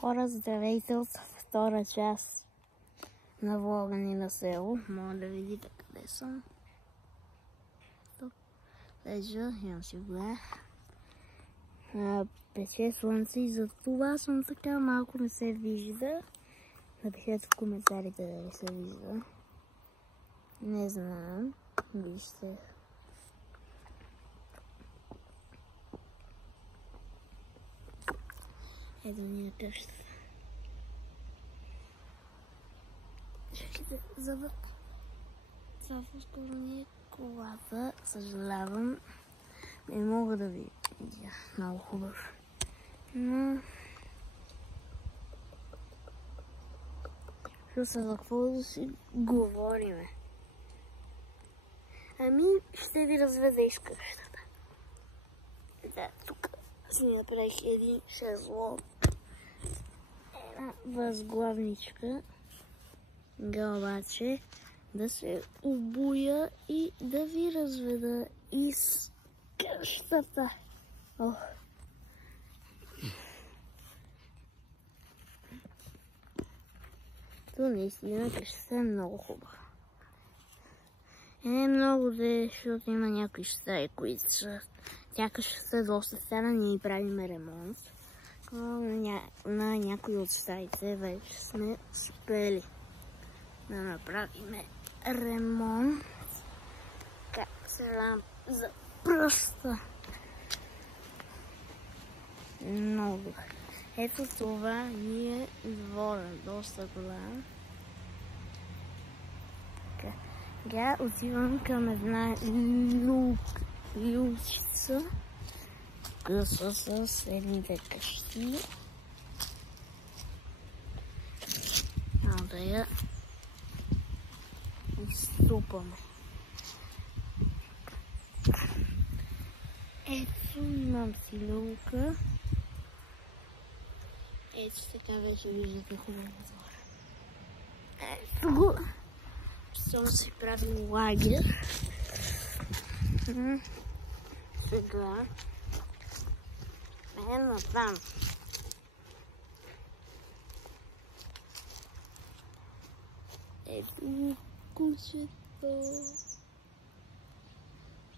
Хора, здравейте от втора част на влога ни на село. Мога да видите къде съм. Лежа, имам си вле. Пече слънце и за това съм така малко не се вижда. Напишете в коментарите дали се вижда. Не знам. Вижте. Ето ни на къщата. Чакайте, завъд. Това по-скоро ни е колата. Съжалявам. Не мога да ви видя. Много хубав. Но... за какво да си говориме? Ами, ще ви разведа из къщата. Да, тук си направих един шезлонг. Една възглавничка. Га обаче да се обуя и да ви разведа из къщата. Ох. То наистина къщата е много хубава. Много да, защото има някои стаи, които са... Тя къщата е доста стара, ние правим ремонт. На някои от стаите вече сме успели да направим ремонт. Как се рам за пръста. Много добре. Ето това ни е двора, доста голям. Сега отивам към една люлчица, къса с следните къщи. Да я изсупаме. Ето имам си люлка. Ето така вече виждате хубаво двора. Ето го. Съм си правил лагер. Сега ено там. Ето кучето.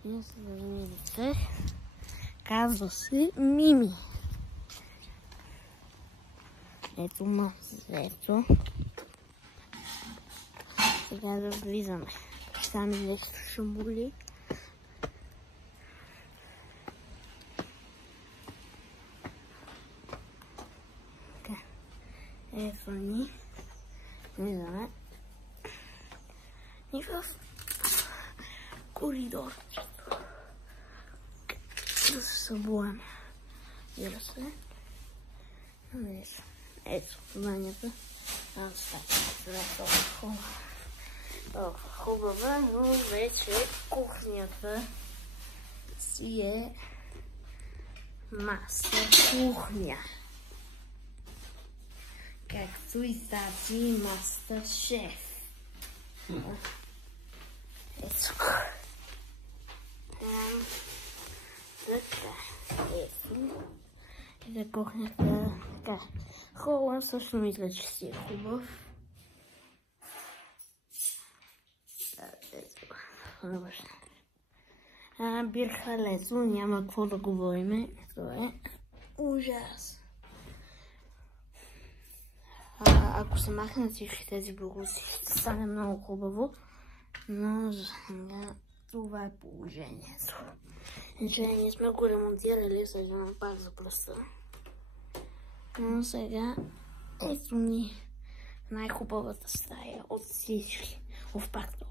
Не се да видите. Казва се Мими. Ето мазето. Сега да влизаме. Сами нещо шамбули. Ето ни. Влизаме. И в коридорчето. Да се събуваме. Вира се. Ето, банята. Хубава, но вече кухнята си е мастер кухня. Както и тази мастер шеф. Ето го. Така, ето. И за кухнята така. Хола също мисля, че си е хубав. Бирхалето, няма какво да говорим. Това е ужас. Ако се махнат всички тези буклуци, ще стане много хубаво. Но сега това е положението. Иначе ние сме го ремонтирали, съжалявам пак за пръста. Но сега ето ни най-хубавата стая от всички. Пак добре.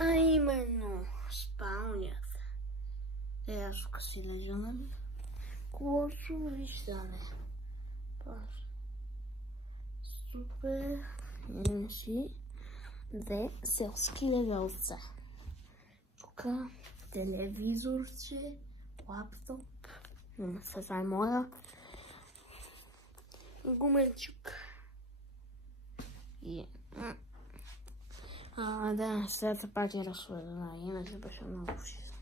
А именно спалнята. Аз тук си лежа, нали? Колко виждаме. Супер. Имаме си две селски легалца. Тук телевизорче, лаптоп. Това е моя. Гуменчук. Да, следата пак е разсъдена. Иначе беше много шиза.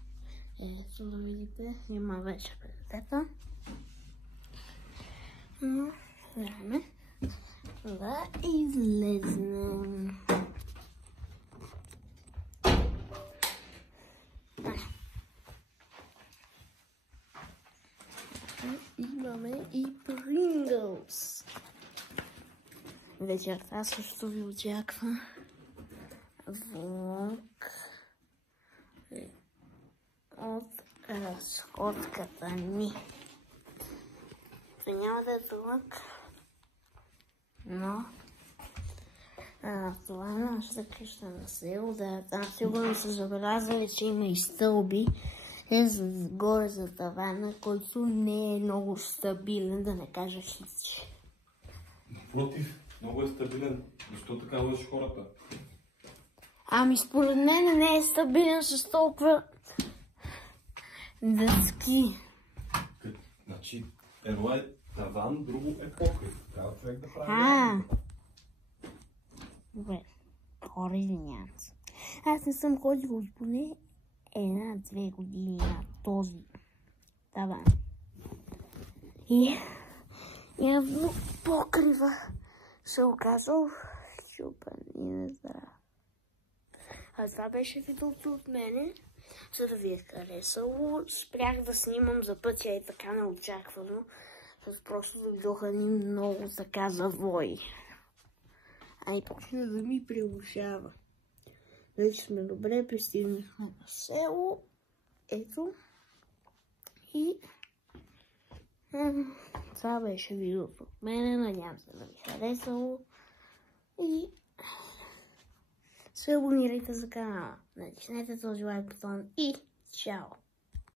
Ето да видите, има вече предета. Но време да излезнем. Имаме и Принглс. Вечерта също ви очаква влог от разходката ни. Това няма да е дълъг, но това е нашата къща на село. Да, там сигурно са забелязали, че има и стълби горе за тавана, който не е много стабилен, да не кажа хич. Напротив, много е стабилен. Защо така лъжиш хората? Ами според мен не е стабилен с толкова дъски. Значи, едно е таван, друго е покрив. Трябва човек да прави. Добре, хора, извинявам се. Аз не съм ходил от поне 1-2 години на този таван. И явно покрива се оказал щупен и не знам. А това беше видеото от мене, за да ви е харесало. Спрях да снимам за пътя и така неочаквано, защото просто дойдоха ни много така завои. А и почна да ми прилушава. Вече сме добре, пристигнахме на село. Ето. И това беше видеото от мене. Надявам се да ви харесало. И се абонирайте за канала. Натиснете този лайк бутон и чао!